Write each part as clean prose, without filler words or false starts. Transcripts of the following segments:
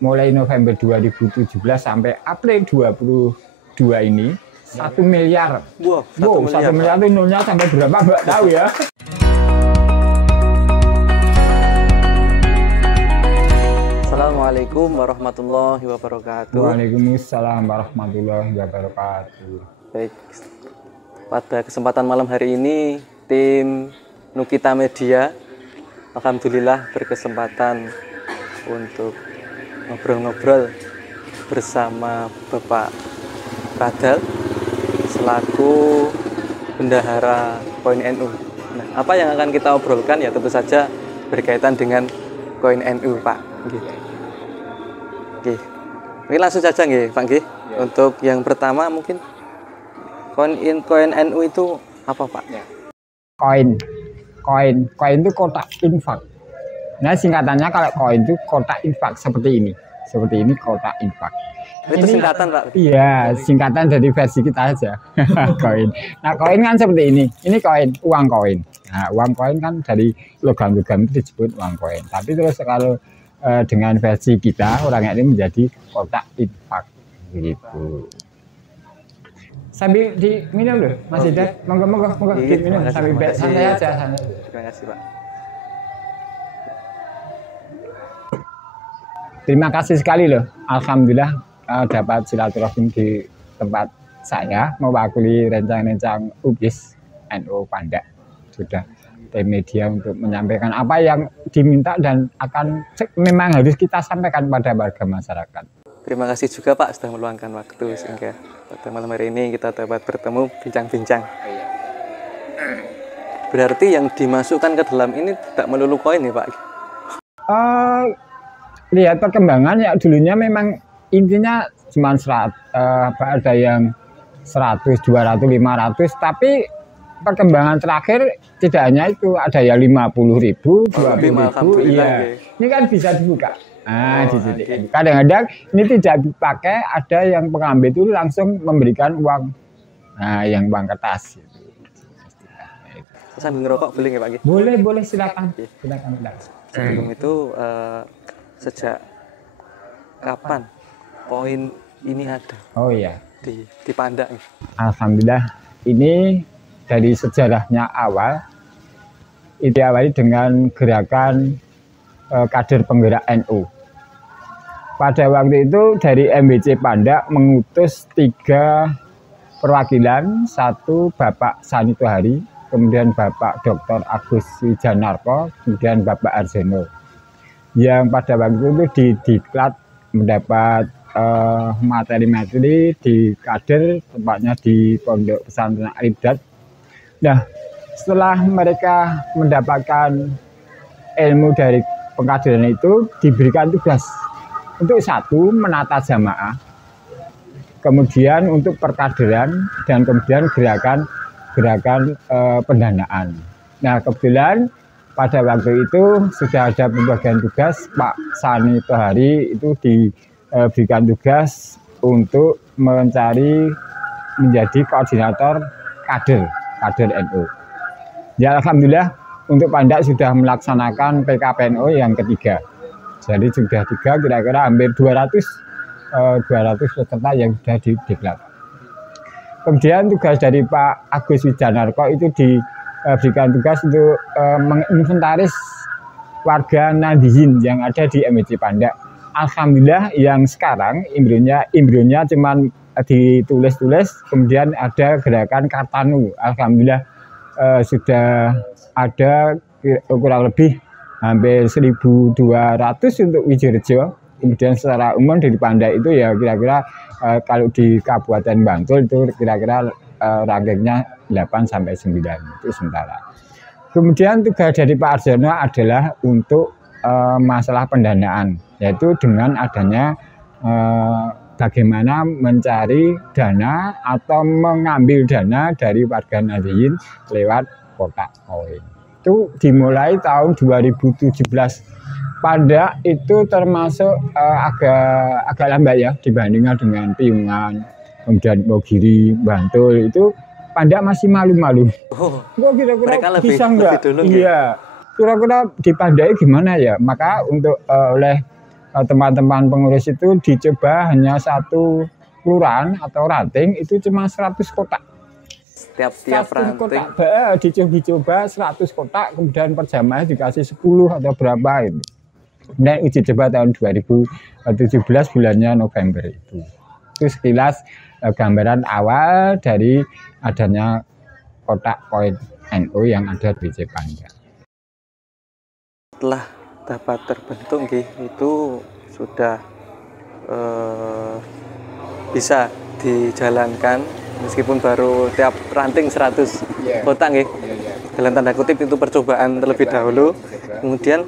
mulai November 2017 sampai April 22 ini 1 miliar. Wow, 1 miliar itu nolnya sampai berapa nggak tahu ya. Assalamualaikum warahmatullahi wabarakatuh. Waalaikumsalam warahmatullahi wabarakatuh. Baik, pada kesempatan malam hari ini tim Nukita Media alhamdulillah berkesempatan untuk ngobrol-ngobrol bersama Bapak Radal selaku bendahara Koin NU. Nah, apa yang akan kita obrolkan ya tentu saja berkaitan dengan Koin NU, Pak. Oke. Ini langsung saja nggih, Pak nggih. Ya. Untuk yang pertama mungkin Koin NU itu apa, Pak? Ya. Koin itu kotak infak. Nah, singkatannya kalau koin itu kotak infak seperti ini kotak infak. Itu ini, singkatan, Pak? Iya, singkatan dari versi kita aja. Koin. Nah, koin kan seperti ini. Ini koin, uang koin. Nah, uang koin kan dari logam-logam itu disebut uang koin. Tapi terus kalau dengan versi kita orang ini menjadi kotak infak gitu. Sambil diminum loh, Mas Ida. Monggo diminum sambil santai aja. Terima kasih, Pak. Terima kasih sekali loh. Alhamdulillah dapat silaturahim di tempat saya mewakili rencang-rencang UGIS NU Pandak. Sudah tim media untuk menyampaikan apa yang diminta dan akan memang harus kita sampaikan pada warga masyarakat. Terima kasih juga Pak sudah meluangkan waktu sehingga pada malam hari ini kita dapat bertemu bincang-bincang. Berarti yang dimasukkan ke dalam ini tidak melulu koin ya Pak? Lihat perkembangan ya, dulunya memang intinya cuma ada yang 100, 200, 500, tapi perkembangan terakhir tidak hanya itu, ada ya 50.000, 20.000, iya. Ini kan bisa dibuka. Nah, kadang-kadang ini tidak dipakai, ada yang pengambil itu langsung memberikan uang, yang uang kertas. Sambil ngerokok boleh nggak Pak? Boleh, silakan. Sebelum itu sejak kapan koin ini ada? Oh iya. Di Pandak. Alhamdulillah ini dari sejarahnya awal itu diawali dengan gerakan kader penggerak NU. Pada waktu itu dari MBC Pandak mengutus 3 perwakilan, 1 Bapak Sani Tohari, kemudian Bapak Dr. Agus Wijanarko, kemudian Bapak Arjono, yang pada waktu itu didiklat mendapat materi-materi di kader, tempatnya di Pondok Pesantren Al-Ibdad. Nah, setelah mereka mendapatkan ilmu dari pengkaderan itu, diberikan tugas untuk 1 menata jamaah, kemudian untuk perkaderan, dan kemudian gerakan pendanaan. Nah, kebetulan pada waktu itu sudah ada pembagian tugas, Pak Sani Tohari itu diberikan tugas untuk mencari menjadi koordinator kader NU. Ya alhamdulillah untuk Pandak sudah melaksanakan PKPNU yang ketiga. Jadi sudah 3, kira-kira hampir 200 peserta yang sudah dideklar. Kemudian tugas dari Pak Agus Wijanarko itu diberikan tugas untuk menginventaris warga Nadiyin yang ada di MBC Pandak. Alhamdulillah yang sekarang embrionya cuman ditulis-tulis, kemudian ada gerakan Kartanu. Alhamdulillah sudah ada kurang lebih hampir 1.200 untuk Wijorejo. Kemudian secara umum dari Pandak itu ya kira-kira kalau di Kabupaten Bantul itu kira-kira rankingnya 8 sampai 9 itu sementara. Kemudian tugas dari Pak Arjono adalah untuk masalah pendanaan, yaitu dengan adanya bagaimana mencari dana atau mengambil dana dari warga Nadiyin lewat kotak koin. Itu dimulai tahun 2017. Pandak itu termasuk agak lambat ya dibandingkan dengan Piungan, kemudian Wonogiri, Bantul itu Pandak masih malu-malu. Oh, kira-kira mereka bisa nggak? Iya, kira-kira di Pandak gimana ya? Maka untuk oleh teman-teman pengurus itu dicoba hanya satu kelurahan atau ranting itu cuma 100 kotak. Tiap ranting kotak, dicoba 100 kotak, kemudian per jamaah dikasih 10 atau berapa itu. Dan uji coba tahun 2017 bulannya November itu. Itu sekilas gambaran awal dari adanya kotak koin NU yang ada di Cipangga. Setelah dapat terbentuk itu sudah bisa dijalankan meskipun baru tiap ranting 100 kotak nggih. Dalam tanda kutip itu percobaan terlebih dahulu. Kemudian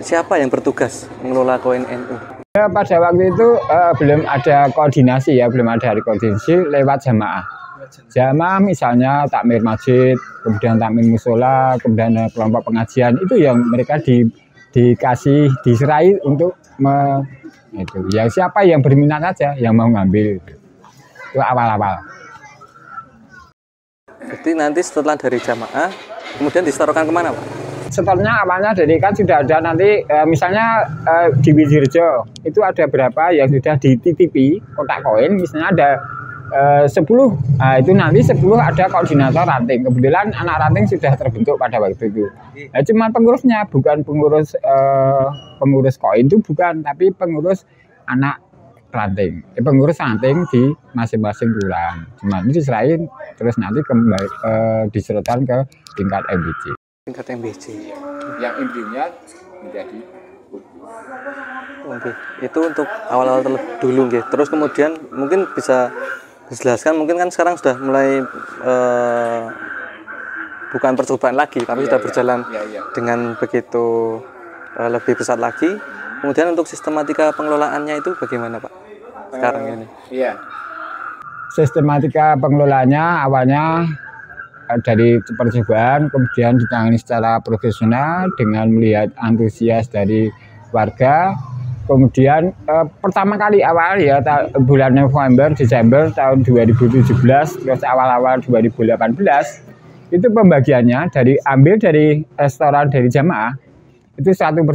siapa yang bertugas mengelola koin NU? Ya, pada waktu itu belum ada koordinasi ya, belum ada koordinasi lewat jamaah. Jamaah misalnya takmir masjid, kemudian takmir musola, kemudian kelompok pengajian itu yang mereka dikasih diserai untuk itu. Ya siapa yang berminat saja yang mau ngambil itu awal-awal. Jadi nanti setelah dari jamaah kemudian disetorkan kemana, Pak? Setornya awalnya dari kan sudah ada nanti misalnya di Widjirjo itu ada berapa yang sudah dititipi kotak koin, misalnya ada 10, nah, itu nanti 10 ada koordinator ranting. Kebetulan anak ranting sudah terbentuk pada waktu itu. Nah, cuma pengurusnya bukan pengurus koin itu bukan, tapi pengurus anak ranting. Pengurus ranting di masing-masing kelurahan. Cuma ini diserahin terus nanti kembali diserahkan ke tingkat MBC. Tingkat MBC. Yang intinya menjadi Oke, itu untuk awal-awal dulu nggih. Terus kemudian mungkin bisa dijelaskan, mungkin kan sekarang sudah mulai bukan percobaan lagi, tapi sudah berjalan dengan begitu lebih besar lagi. Kemudian untuk sistematika pengelolaannya itu bagaimana, Pak? Sekarang ini. Iya. Sistematika pengelolaannya awalnya dari percobaan, kemudian ditangani secara profesional dengan melihat antusias dari warga. Kemudian pertama kali awal ya bulan November, Desember tahun 2017, terus awal-awal 2018 itu pembagiannya ambil dari restoran dari jamaah itu 1%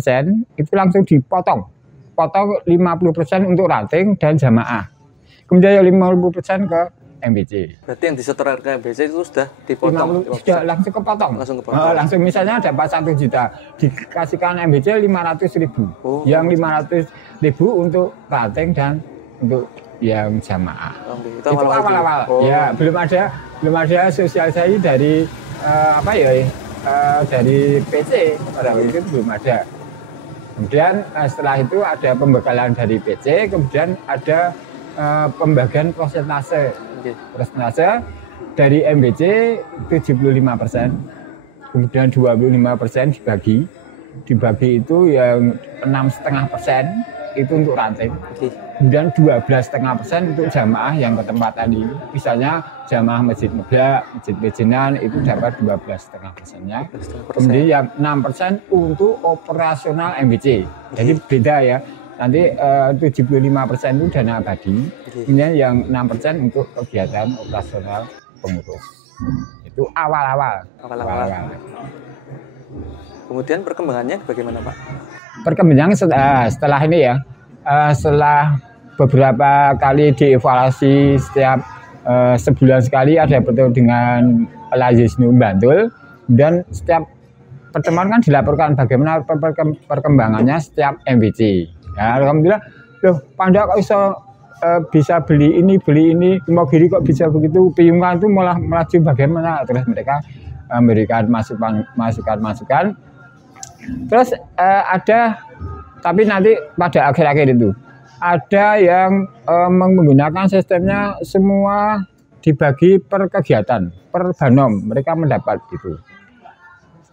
itu langsung potong 50% untuk ranting dan jamaah. Kemudian 50% ke MBC. Berarti yang disetor ke MBC itu sudah dipotong? Sudah langsung kepotong. Langsung misalnya dapat 1 juta, dikasihkan MBC 500.000. Yang 500.000 untuk ranting dan untuk yang jamaah. Itu awal-awal. Ya, belum ada sosialisasi dari dari PC pada waktu itu belum ada. Kemudian setelah itu ada pembekalan dari PC, kemudian ada pembagian persentase dari MBC 75%, kemudian 25% dibagi itu yang 6,5% itu untuk ranting, kemudian 12,5% untuk jamaah yang ketempatan ini. Misalnya jamaah Masjid Ngeblak, Masjid Bejenan itu dapat 12,5%-nya. Kemudian yang 6% untuk operasional MBC. Jadi beda ya. Nanti 75% itu dana abadi, kemudian yang 6% untuk kegiatan operasional pengurus. Itu awal-awal. Kemudian perkembangannya bagaimana, Pak? Perkembangan setelah ini ya, setelah beberapa kali dievaluasi setiap sebulan sekali ada bertemu dengan Lazisnu Bantul, dan setiap pertemuan kan dilaporkan bagaimana perkembangannya setiap MBC. Ya, alhamdulillah, loh Panda kok bisa beli ini, mau gini kok bisa begitu, Piungan itu malah melaju bagaimana, terus mereka memberikan masukan. Terus tapi nanti pada akhir-akhir itu ada yang menggunakan sistemnya semua dibagi per kegiatan, per banom, mereka mendapat gitu.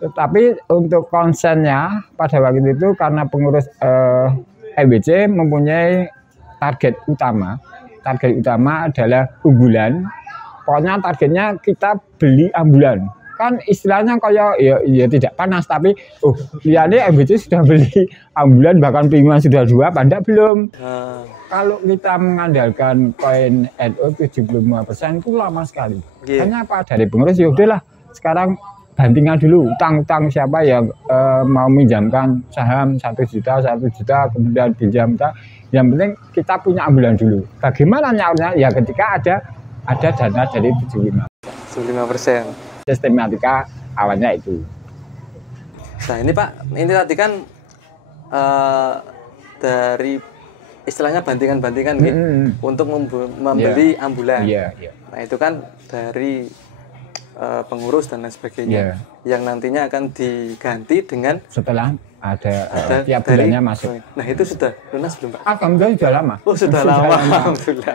Tetapi untuk konsennya pada waktu itu karena pengurus MBC mempunyai target utama adalah unggulan. Pokoknya targetnya kita beli ambulan. Kan istilahnya kayak ya tidak panas, tapi lihatnya MBC sudah beli ambulan, bahkan Piungan sudah 2, Panda belum. Kalau kita mengandalkan koin NU 75% itu lama sekali. Hanya apa dari pengurus ya udahlah sekarang bantingan dulu, utang siapa yang mau minjamkan saham 1 juta, kemudian pinjam. Yang penting kita punya ambulan dulu. Bagaimana nyaurnya? Ya ketika ada dana dari 75%. Sistematika awalnya itu. Nah ini Pak, ini tadi kan dari istilahnya bantingan-bantingan gitu, untuk membeli ambulan. Nah itu kan dari pengurus dan lain sebagainya, yang nantinya akan diganti dengan setelah ada tiap bulannya masuk. Nah itu sudah lunas belum Pak? Alhamdulillah sudah lama. Oh sudah lama. Alhamdulillah.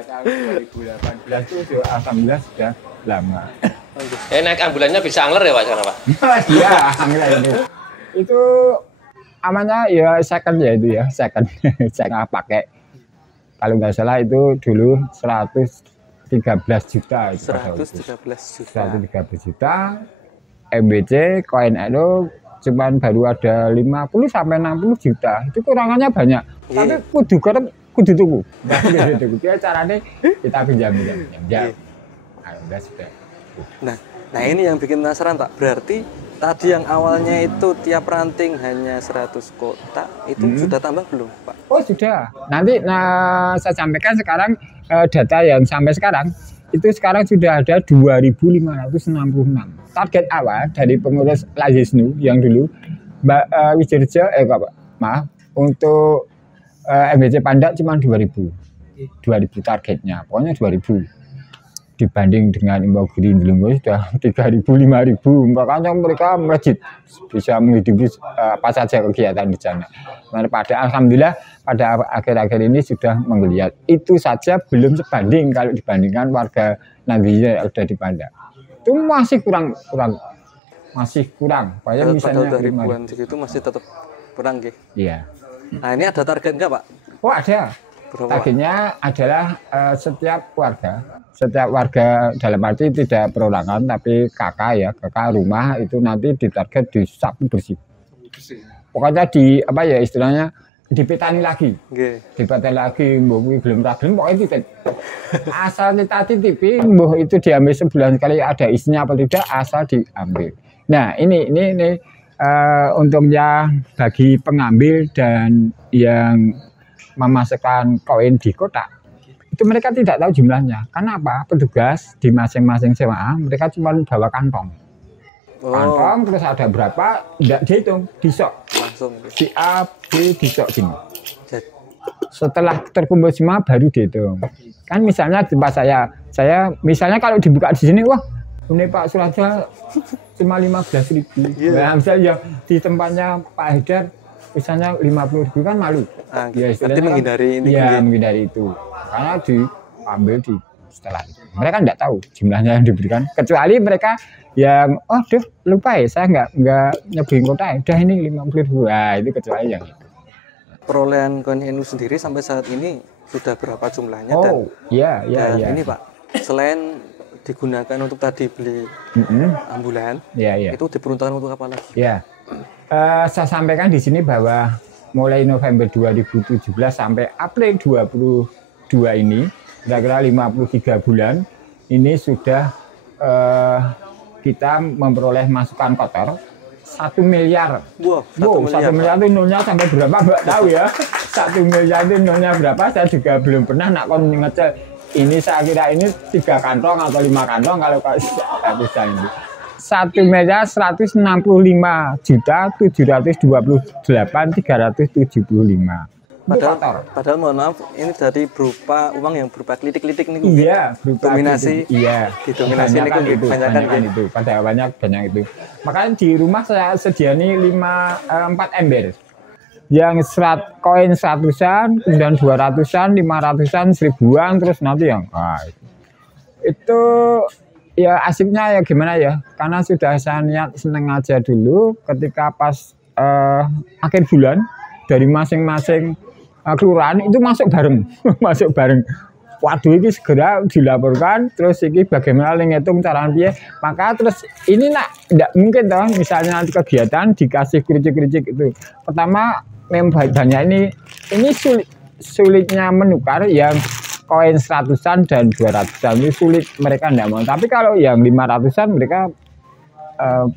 2018 itu alhamdulillah sudah lama. Naik ambulannya bisa angler ya Pak sekarang Pak? Iya angler itu amannya ya second ya itu ya second. Saya nggak pakai, kalau nggak salah itu dulu 113 juta. 113 juta. MBC koin itu cuman baru ada 50 sampai 60 juta. Itu kurangannya banyak. Tapi kudu tuku. Dia caranya kita pinjam. Nah, sudah. Nah ini yang bikin penasaran Pak. Berarti tadi yang awalnya itu tiap ranting hanya 100 kotak, itu sudah tambah belum Pak? Oh sudah. Nanti saya sampaikan sekarang data yang sampai sekarang itu sekarang sudah ada 2.566. Target awal dari pengurus Lazisnu yang dulu Mbak Wijerjo, maaf, untuk MBC Pandak cuma 2.000 targetnya, pokoknya 2.000. Dibanding dengan Imbau Giri Delunggo sudah 3.000, 5.000. Makanya mereka melejit bisa menghidupi apa saja kegiatan di sana. Alhamdulillah pada akhir-akhir ini sudah menggeliat. Itu saja belum sebanding kalau dibandingkan warga nantinya yang sudah di Pandak. Itu masih kurang. Kayak misalnya ribuan segitu masih tetap kurang gitu. Iya. Nah ini ada target enggak Pak? Oh ada. Targetnya adalah setiap warga dalam arti tidak perorangan tapi kakak rumah itu nanti ditarget disapu bersih. Pokoknya istilahnya dipetani lagi. Dipetani lagi, mbuh belum ragilem pokoknya titik. Asal kita titipi, mbuh itu diambil sebulan sekali, ada isinya apa tidak, asal diambil. Nah ini untungnya bagi pengambil dan yang memasukkan koin di kotak itu mereka tidak tahu jumlahnya. Karena apa? Petugas di masing-masing sewaan mereka cuma bawa kantong. Kantong terus ada berapa tidak dihitung, disok langsung si A B disok gini. Setelah terkumpul semua baru dihitung. Kan misalnya di tempat saya misalnya kalau dibuka di sini, wah ini Pak Suraja cuma 15.000. Nah, misalnya di tempatnya Pak Haidar misalnya 50.000 kan malu. Ya, menghindari ini. Iya, menghindari itu. Karena diambil setelah itu. Mereka tidak tahu jumlahnya yang diberikan. Kecuali mereka yang, lupa ya, saya nggak nyebutin kota. Udah ini 50.000. Nah, itu kecuali yang itu. Perolehan koin NU sendiri sampai saat ini sudah berapa jumlahnya? Iya. Ini Pak, selain digunakan untuk tadi beli ambulan, itu diperuntukkan untuk apa lagi? Ya. Saya sampaikan di sini bahwa mulai November 2017 sampai April 2022 ini, kira-kira 53 bulan, ini sudah kita memperoleh masukan kotor 1 miliar. Wow, 1 miliar itu nolnya sampai berapa Mbak tahu ya? 1 miliar itu nolnya berapa? Saya juga belum pernah ngecek. Ini saya kira ini 3 kantong atau 5 kantong kalau bisa ini. 1.165.728.375. Padahal mohon maaf, ini dari berupa uang yang berupa klitik-klitik nih. Iya, berupa dominasi. Iya, didominasi ini kebanyakan itu. Pada banyak itu. Makanya di rumah saya sediani 4 ember. Yang koin 100-an, kemudian 200-an, 500-an, 1000-an, terus nanti yang itu ya asiknya ya gimana ya, karena sudah saya niat seneng aja dulu ketika pas akhir bulan dari masing-masing kelurahan itu masuk bareng. Waduh ini segera dilaporkan, terus ini bagaimana ngitung cara piye. Maka terus ini tidak mungkin toh misalnya nanti kegiatan dikasih kericik-kericik itu. Pertama banyak ini sulitnya menukar yang koin 100-an dan 200-an itu sulit, mereka tidak mau. Tapi kalau yang 500-an mereka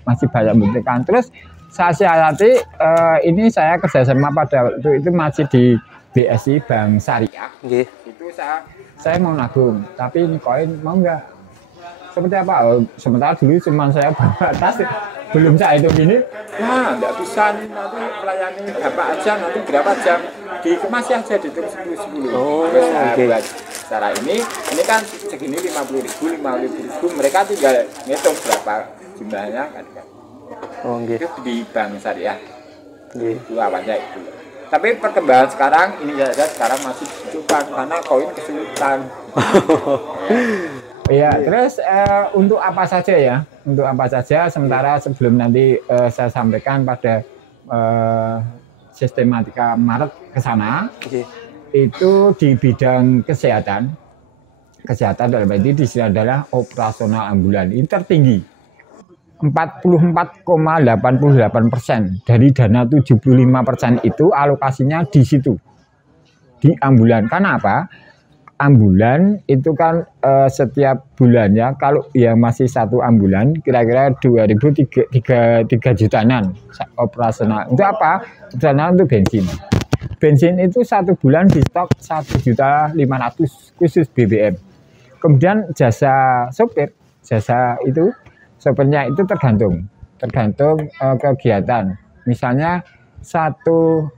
masih banyak membutuhkan. Terus saya siasati ini saya kerjasama pada waktu itu masih di BSI Bank Syariah. Itu saya mau nabung, tapi ini koin mau nggak? Seperti apa? Sementara dulu cuma saya bawa tas, belum saya hitung ini. Nah, nggak bisa nih, nanti melayani berapa aja, nanti berapa jam, dikemas aja dihitung 10. Terus buat cara ini kan segini 50.000, 50.000, mereka tinggal ngitung berapa jumlahnya kan. Itu di Bank Syariah. Itu awalnya itu. Tapi perkembangan sekarang ini saja sekarang masih dibutuhkan karena koin kesulitan. Iya, terus untuk apa saja ya? Untuk apa saja? Sementara sebelum nanti saya sampaikan pada sistematika Maret ke sana, itu di bidang kesehatan. Kesehatan dalam arti di sini adalah operasional ambulan. Ini tertinggi. 44,88% dari dana 75% itu alokasinya di situ. Di ambulan. Karena apa? Ambulan itu kan setiap bulannya kalau yang masih satu ambulan kira-kira 3 jutaan operasional. Untuk apa? Operasional untuk bensin. Bensin itu satu bulan di stok 1.500.000 khusus BBM. Kemudian jasa sopir, jasa itu sopirnya itu tergantung kegiatan. Misalnya satu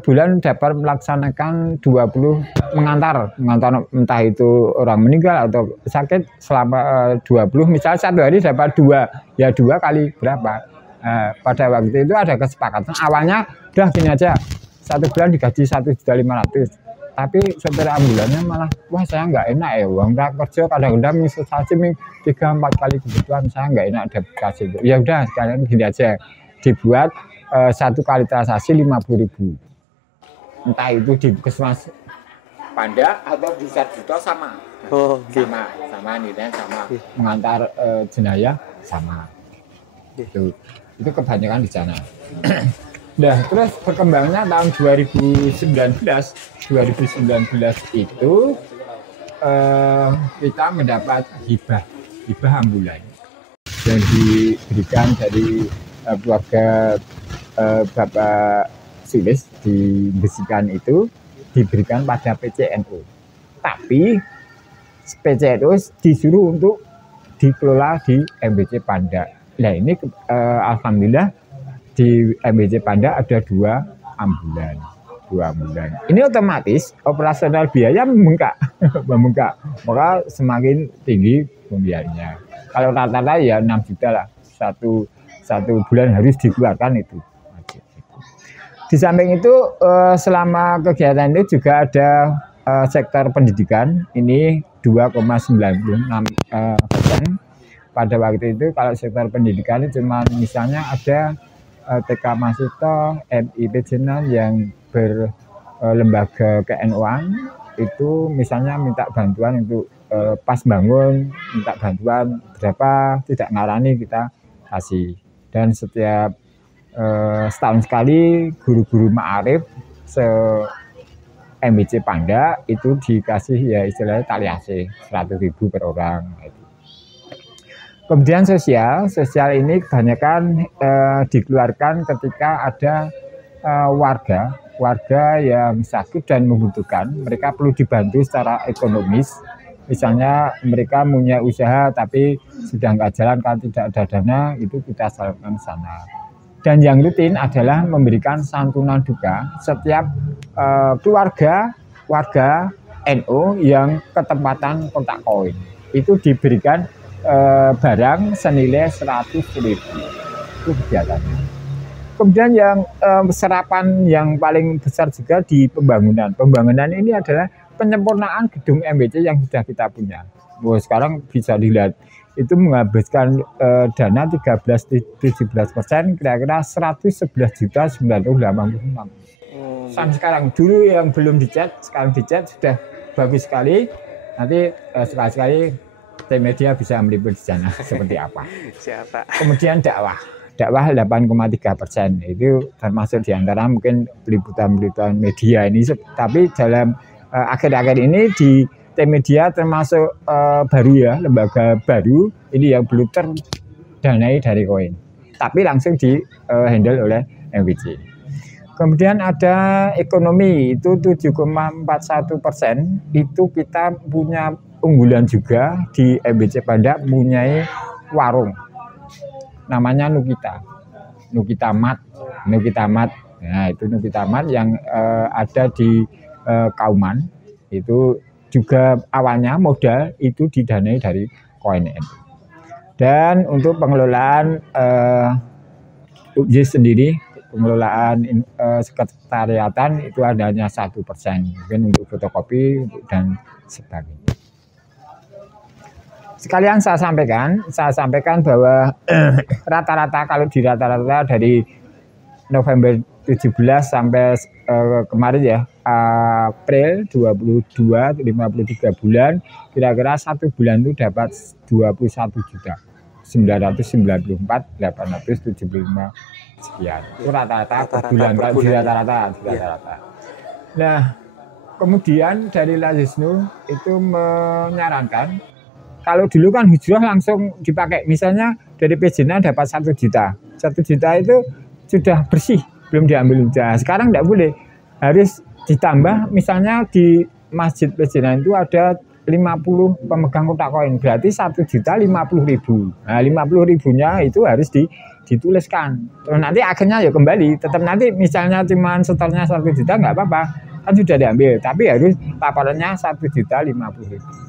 bulan dapat melaksanakan 20 mengantar entah itu orang meninggal atau sakit selama 20, misalnya satu hari dapat 2 kali berapa. Pada waktu itu ada kesepakatan awalnya udah gini aja, satu bulan digaji 1.500.000, tapi sopir ambulannya malah wah saya nggak enak ya, uang kerja kadang-kadang misalnya 3-4 kali kebutuhan, saya nggak enak ada kasih itu. Ya udah sekalian gini aja, dibuat satu kali transaksi 50.000. Entah itu di Puskesmas Panda atau di Sarjito sama. Sama nilainya sama. Mengantar jenazah sama. Itu kebanyakan di sana. Nah, terus perkembangannya tahun 2019 itu kita mendapat hibah ambulan yang diberikan dari keluarga Bapak Sulis di Besikan itu diberikan pada PCNU. Tapi PCNU disuruh untuk dikelola di MBC Panda. Nah ini alhamdulillah di MBC Panda ada 2 ambulan. Ini otomatis operasional biaya membengkak, maka semakin tinggi pembiayanya. Kalau rata-rata ya 6 juta lah satu bulan harus dikeluarkan itu. Di samping itu selama kegiatan itu juga ada sektor pendidikan ini 2,96%. Pada waktu itu kalau sektor pendidikan itu cuma misalnya ada TK Masito, MIP Jenan yang berlembaga ke-NU-an itu misalnya minta bantuan untuk pas bangun, minta bantuan berapa tidak ngarani kita kasih. Dan setiap setahun sekali guru-guru ma'arif MBC Panda itu dikasih ya istilahnya tali asih 100.000 per orang. Kemudian sosial ini kebanyakan dikeluarkan ketika ada warga yang sakit dan membutuhkan, mereka perlu dibantu secara ekonomis. Misalnya mereka punya usaha tapi sudah nggak jalan karena tidak ada dana, itu kita salurkan sana. Dan yang rutin adalah memberikan santunan duka setiap warga NU yang ketempatan kontak koin. Itu diberikan barang senilai 100.000. Itu kegiatannya. Kemudian yang serapan yang paling besar juga di pembangunan. Pembangunan ini adalah penyempurnaan gedung MBC yang sudah kita punya. Sekarang bisa dilihat. Itu menghabiskan dana 13-17%, kira-kira 111.986. Sampai sekarang dulu yang belum dicat, sekarang dicat sudah bagus sekali. Nanti sekali-sekali tim media bisa meliput di sana seperti apa. Siapa? Kemudian dakwah 8,3%, itu termasuk diantara mungkin peliputan media ini. Tapi dalam akhir-akhir ini di T-Media termasuk baru ya, lembaga baru ini yang belum terdaftar didanai dari koin, tapi langsung di handle oleh MWC. Kemudian ada ekonomi itu 7,41%, itu kita punya unggulan juga di MWC Panda, punya warung namanya Nukita Mat. Nah, itu Nukita Mat yang ada di Kauman, itu juga awalnya modal itu didanai dari koin NU. Dan untuk pengelolaan UJ sendiri, pengelolaan sekretariatan itu adanya 1%, mungkin untuk fotokopi dan sebagainya. Sekalian saya sampaikan bahwa rata-rata, kalau di rata-rata dari November 17 sampai kemarin ya, April 22, 53 bulan, kira-kira 1 bulan itu dapat 21.994.875 sekian. Itu rata-rata per bulan, di rata-rata. Nah, kemudian dari Lazisnu itu menyarankan, kalau dulu kan hijrah langsung dipakai, misalnya dari PJNA dapat 1 juta. 1 juta itu sudah bersih, belum diambil hijrah. Sekarang tidak boleh, harus ditambah, misalnya di Masjid PJNA itu ada 50 pemegang kotak koin, berarti 1.050.000. Nah, 50.000-nya itu harus dituliskan. Terus nanti akhirnya ya kembali, tetap nanti misalnya cuma setornya 1 juta nggak apa-apa, kan sudah diambil, tapi harus laporannya 1.050.000.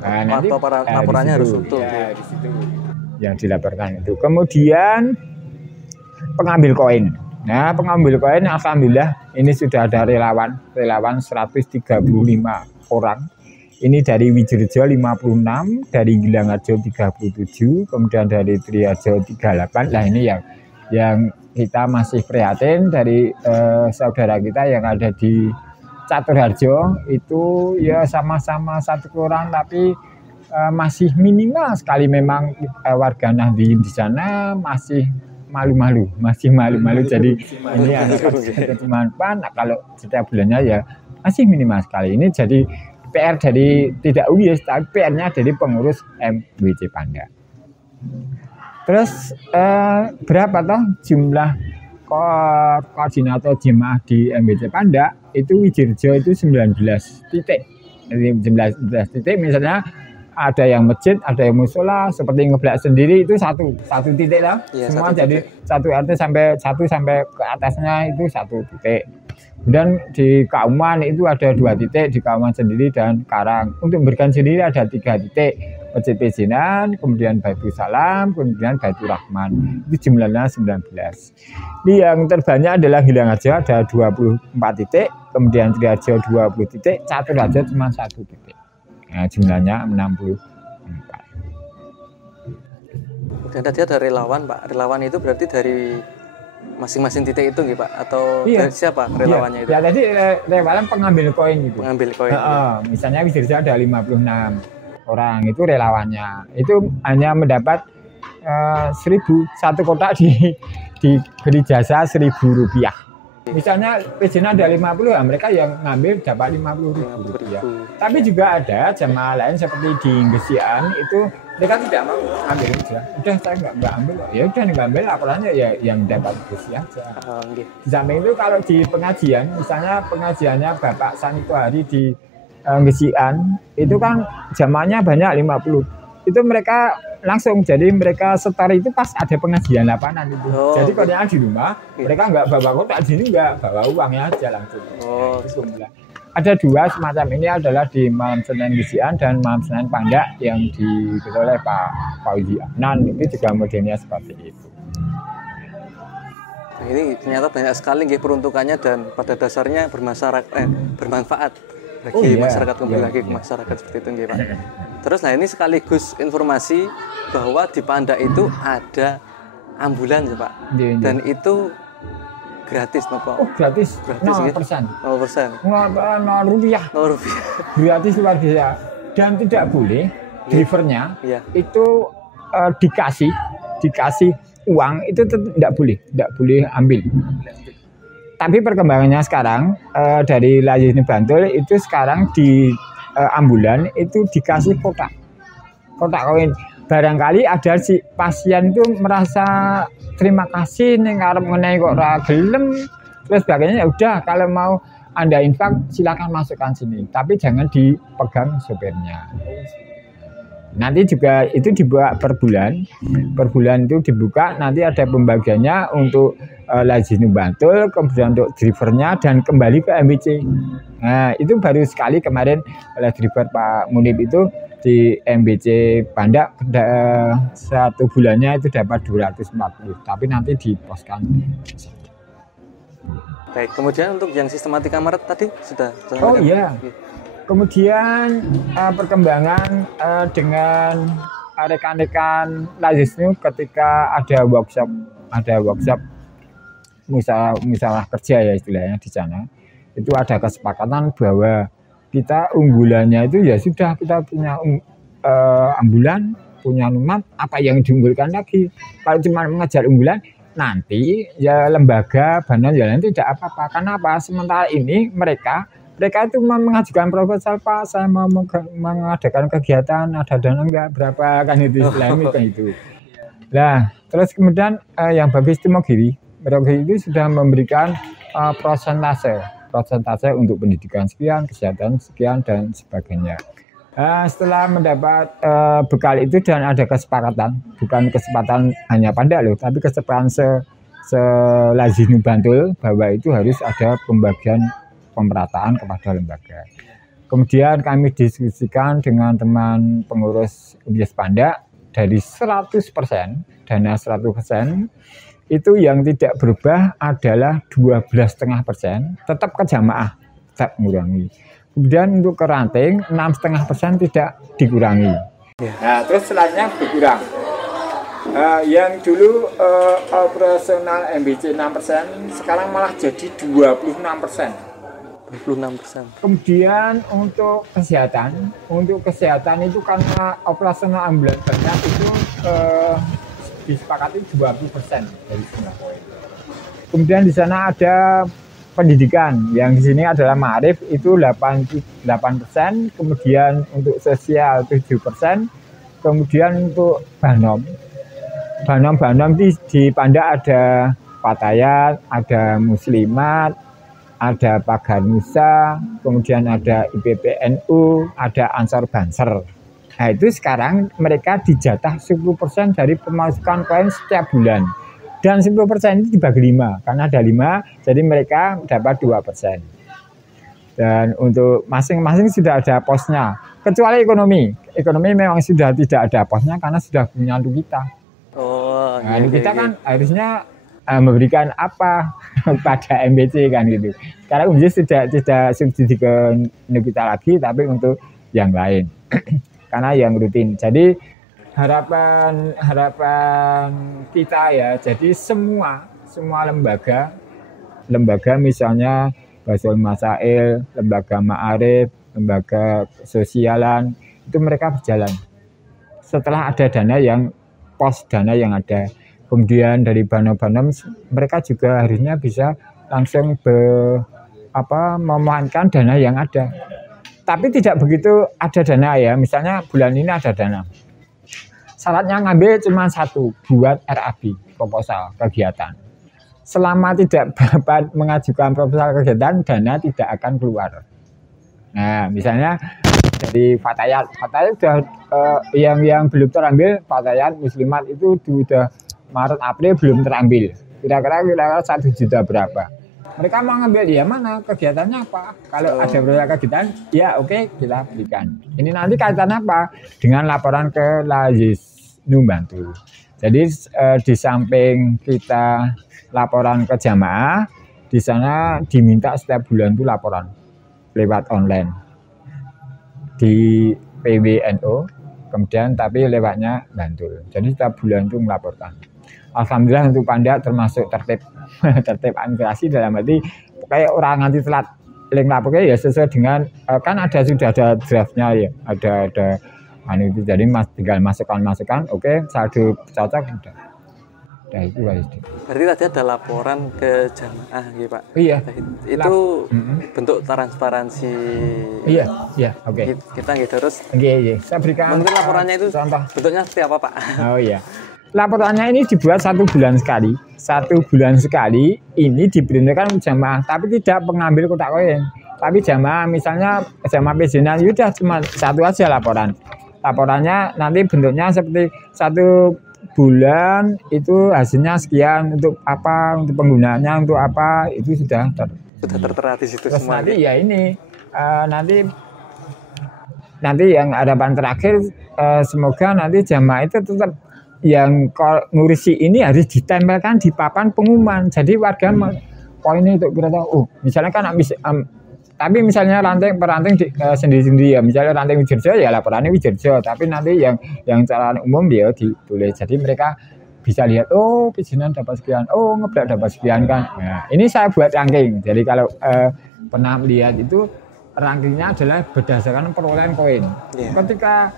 Nah, nanti laporannya harus utuh. Ya, di situ yang dilaporkan itu. Kemudian pengambil koin. Nah, pengambil koin alhamdulillah ini sudah ada relawan 135 orang. Ini dari Wijerejo 56, dari Gilangarjo 37, kemudian dari Triharjo 38. Nah, ini yang kita masih prihatin dari saudara kita yang ada di Caturharjo, itu ya sama-sama 1 kelurahan, tapi masih minimal sekali memang warga Nahdliyin di sana masih malu-malu. Jadi ini cuma kalau setiap bulannya ya masih minimal sekali. Ini jadi PR dari tidak UIS, tapi PR-nya dari pengurus MWC Panda. Terus berapa toh jumlah koordinator jemaah di MWC Panda? Itu Wijerejo itu 19 titik. Jadi 19 titik, misalnya ada yang masjid, ada yang musola, seperti Ngeblak sendiri itu satu titik lah. Ya, semua jadi satu RT sampai ke atasnya itu 1 titik. Dan di Kauman itu ada 2 titik, di Kauman sendiri dan Karang. Untuk Bergan sendiri ada 3 titik, Masjid Pejinan, kemudian Baitul Salam, kemudian Baitul Rahman. Itu jumlahnya 19. Yang terbanyak adalah Gilangarjo ada 24 titik, kemudian Triharjo 20 titik, Caturharjo cuma 1 titik. Nah, jumlahnya 64. Dan tadi ada relawan, Pak. Relawan itu berarti dari masing-masing titik itu, Pak? Atau dari siapa relawannya itu? Ya, tadi relawan pengambil koin gitu. Pengambil koin. Misalnya Wijerejo ada 56 orang, itu relawannya. Itu hanya mendapat 1.000 kotak diberi jasa Rp1.000. Misalnya PJNA ada 50, ya mereka yang ngambil dapat Rp50.000. Tapi juga ada jemaah lain seperti di Gesian itu mereka tidak mau ambil aja. Udah saya nggak ambil, ya udah nggak ambil, laporannya ya yang dapat Gesi aja. Di samping itu kalau di pengajian, misalnya pengajiannya Bapak Sanito Hari di Gesian itu kan jamaahnya banyak 50. Itu mereka langsung, jadi mereka setor itu pas ada pengajian lapangan itu. Jadi kalau yang di rumah mereka nggak bawa kotak, di sini nggak bawa uangnya aja langsung. Ada 2 semacam ini, adalah di malam Senin Gesian dan malam Senin Panda yang dikelola oleh Pak Fauzi Adnan. Itu juga modelnya seperti itu. Nah, ini ternyata banyak sekali peruntukannya dan pada dasarnya bermanfaat bagi masyarakat, kembali lagi ke masyarakat seperti itu, Pak. Terus nah ini sekaligus informasi bahwa di Panda itu ada ambulans ya, Pak. Dan itu gratis, Pak. Oh, gratis 0%. 0%. 0 rupiah. 0 rupiah. Gratis luar biasa. Dan tidak boleh drivernya itu dikasih uang, itu tidak boleh ambil. Tapi perkembangannya sekarang dari Lazisnu Bantul itu sekarang di ambulan itu dikasih kotak koin. barangkali ada si pasien itu merasa terima kasih nih ngarep mengenai kok ora gelem terus sebagainya. Ya udah, kalau mau Anda infak silakan masukkan sini, tapi jangan dipegang sopirnya. Nanti juga itu dibuka per bulan itu dibuka, nanti ada pembagiannya untuk Lajinu Bantul, kemudian untuk drivernya dan kembali ke MBC. Nah itu baru sekali kemarin oleh driver Pak Munib itu di MBC Pandak, 1 bulannya itu dapat 240, tapi nanti diposkan. Baik, kemudian untuk yang sistematika Maret tadi sudah. Oh iya. Kemudian perkembangan dengan rekan-rekan Lajisnu ketika ada workshop musawarah kerja ya istilahnya di sana, itu ada kesepakatan bahwa kita unggulannya itu ya sudah, kita punya ambulan, punya numat, apa yang diunggulkan lagi. Kalau cuma mengejar unggulan, nanti ya lembaga banan jalan tidak apa-apa. Karena apa? Sementara ini mereka itu mengajukan proposal, Pak, saya mau mengadakan kegiatan, ada dana enggak, berapa kan itu istilahnya kan itu. Nah, terus kemudian yang bagus itu Mogiri itu sudah memberikan prosentase untuk pendidikan sekian, kesehatan sekian dan sebagainya. Setelah mendapat bekal itu dan ada kesepakatan, bukan kesempatan hanya Pandak loh, tapi kesepakatan se-Lajinu Bantul bahwa itu harus ada pembagian pemerataan kepada lembaga. Kemudian kami diskusikan dengan teman pengurus Unis Pandak, dari 100%, dana 100%, itu yang tidak berubah adalah 12,5%, tetap ke jamaah, tetap mengurangi. Kemudian untuk ke ranting 6,5% tidak dikurangi. Nah, terus selanjutnya berkurang. Yang dulu operasional MBC 6%, sekarang malah jadi 26%. 26%. Kemudian untuk kesehatan itu karena operasional ambulan banyak itu disepakati 20% dari semua poin. Kemudian di sana ada pendidikan, yang di sini adalah Ma'arif itu 8%, kemudian untuk sosial 7%, kemudian untuk Banom di Pandak ada Patayat, ada Muslimat, ada Pagar Nusa, kemudian ada IPPNU, ada Ansor Banser. Nah itu sekarang mereka dijatah 10% dari pemasukan koin setiap bulan. Dan 10% itu dibagi 5, karena ada 5, jadi mereka dapat 2%. Dan untuk masing-masing sudah ada posnya, kecuali ekonomi. Ekonomi memang sudah tidak ada posnya karena sudah punya untuk kita. Oh, nah, kita kan harusnya memberikan apa pada MBC kan gitu. Karena MBC tidak subsidi ke kita lagi, tapi untuk yang lain. Karena yang rutin. Jadi harapan kita ya, jadi semua lembaga misalnya Basul Masail, lembaga Ma'arif, lembaga sosialan, itu mereka berjalan. Setelah ada dana yang pos dana yang ada. Kemudian dari Banom mereka juga harusnya bisa langsung memanfaatkan dana yang ada. Tapi tidak begitu ada dana ya, misalnya bulan ini ada dana. Syaratnya ngambil cuma 1 buat RAB, proposal kegiatan. Selama tidak dapat mengajukan proposal kegiatan, dana tidak akan keluar. Nah, misalnya dari Fatayat sudah yang belum terambil, Fatayat Muslimat itu sudah Maret April belum terambil, kira-kira 1 juta berapa. Mereka mau ngambil ya mana kegiatannya apa, kalau ada proyek kegiatan ya oke, kita berikan. Ini nanti kaitannya apa dengan laporan ke Lajisnu Bantul. Jadi di samping kita laporan ke jamaah, di sana diminta setiap bulan itu laporan lewat online di PWNO, kemudian tapi lewatnya Bantul. Jadi setiap bulan itu melaporkan. Alhamdulillah untuk Pandak termasuk tertib administrasi, dalam arti kayak orang nanti telat link lapornya ya sesuai dengan kan sudah ada draftnya ya, ada itu, jadi tinggal masukkan oke, saldo cocok udah. Nah, itu Pak Yusdi. Berarti tadi ada laporan ke jamaah gitu Pak. Iya. Itu bentuk transparansi. Iya, iya, oke. Kita gitu terus. Oke. Saya berikan Mungkin laporannya itu contoh. bentuknya seperti apa Pak? Oh iya. Laporannya ini dibuat 1 bulan sekali. 1 bulan sekali ini diberitakan jamaah, tapi tidak pengambil kotak koin. Tapi jamaah, misalnya jamaah perizinan, sudah cuma 1 aja laporan. Laporannya nanti bentuknya seperti 1 bulan itu hasilnya sekian, untuk apa, untuk penggunaannya, untuk apa, itu sudah tertera di situ terus semua. Nanti ya ini nanti yang harapan terakhir semoga nanti jamaah itu tetap yang ngurusi ini harus ditempelkan di papan pengumuman. Jadi warga ini untuk kita tahu. Misalnya kan tapi misalnya ranting per ranting sendiri-sendiri ya. Misalnya ranting Wijerjo ya laporannya Wijerjo. Tapi nanti yang secara umum dia boleh. Jadi mereka bisa lihat, oh perizinan dapat sekian, oh ngeblak dapat sekian kan. Nah, ini saya buat ranking. Jadi kalau pernah melihat itu rankingnya adalah berdasarkan perolehan koin. Ketika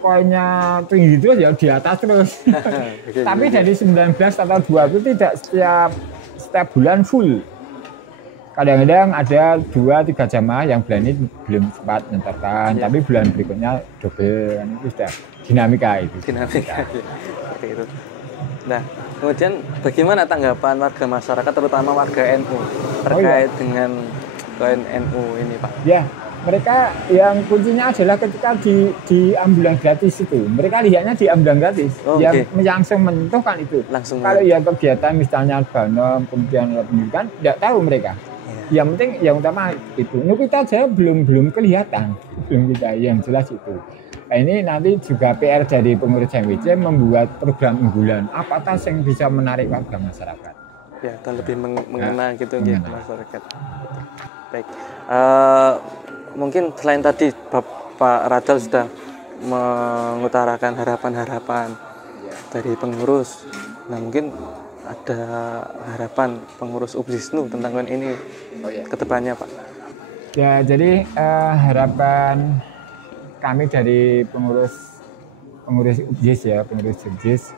koinnya tinggi terus ya di atas terus. Tapi dari 19 atau 20 tidak setiap bulan full. Kadang-kadang ada 2-3 jamaah yang bulan ini belum sempat menentukan, tapi bulan berikutnya double. Itu sudah dinamika itu. Seperti itu. Nah, kemudian bagaimana tanggapan warga masyarakat, terutama warga NU terkait dengan koin NU ini, Pak? Ya, mereka yang kuncinya adalah ketika di ambulan gratis itu, mereka lihatnya di ambulan gratis, yang langsung menentukan itu. Kalau yang kegiatan misalnya banom, kemudian pendidikan, tidak tahu mereka. Yang penting, yang utama itu. Ini kita aja belum kelihatan, belum kita yang jelas itu. Nah, ini nanti juga PR dari pengurus MWC membuat program unggulan apa yang bisa menarik warga masyarakat. Ya, dan lebih mengena gitu ya masyarakat. Baik. Mungkin selain tadi Pak Radal sudah mengutarakan harapan-harapan dari pengurus. Nah, mungkin ada harapan pengurus Ubjisnu tentang koin ini ke depannya, Pak. Ya, jadi harapan kami dari pengurus Ubjis ya, pengurus Ubjis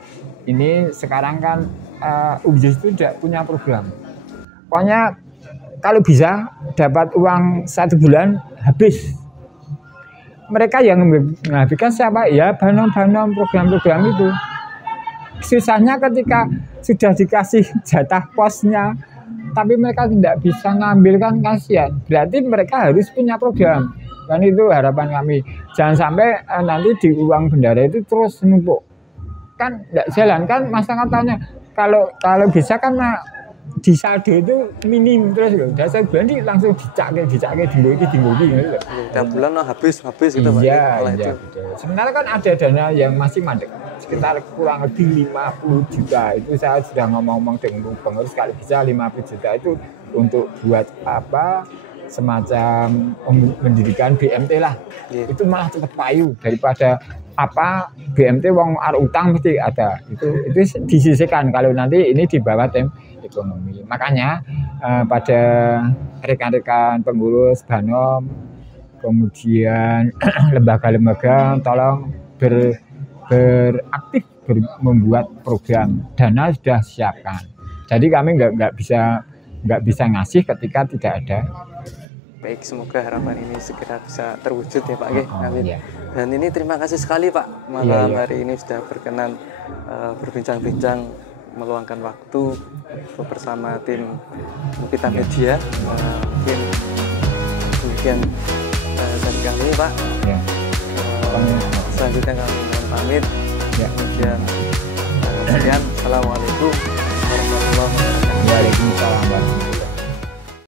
ini sekarang kan Ubjis itu tidak punya program. Pokoknya kalau bisa dapat uang 1 bulan habis. Mereka yang menghabiskan siapa? Ya banom-banom program-program itu. Susahnya ketika sudah dikasih jatah posnya, tapi mereka tidak bisa ngambil kan kasihan. Berarti mereka harus punya program. Dan itu harapan kami. Jangan sampai nanti di uang bendara itu terus numpuk. Kan tidak jalan kan masyarakat tanya. Kalau bisa kan di saldo itu minim terus loh. Dasar bulan ini langsung dicake dinggoki gitu. Tiap bulan habis gitu Pak. Iya, betul. Sebenarnya kan ada dana yang masih mandek. Sekitar kurang lebih 50 juta. Itu saya sudah ngomong dengan pengurus kalau bisa 50 juta itu untuk buat apa? Semacam pendidikan BMT lah. Itu malah tetap payu daripada apa BMT wong arep utang mesti ada. Itu disisihkan kalau nanti ini di bawah tim ekonomi. Makanya pada rekan-rekan pengurus Banom kemudian lembaga-lembaga tolong beraktif membuat program. Dana sudah siapkan. Jadi kami nggak bisa ngasih ketika tidak ada. Baik, semoga harapan ini segera bisa terwujud ya Pak. Amin. Iya. Dan ini terima kasih sekali Pak malam hari ini sudah berkenan berbincang-bincang, meluangkan waktu bersama tim Kita Media. Mungkin demikian dari kami Pak. Ya. Selanjutnya kami mohon pamit. Ya. Kemudian sekian. Assalamualaikum warahmatullahi wabarakatuh. Waalaikumsalam.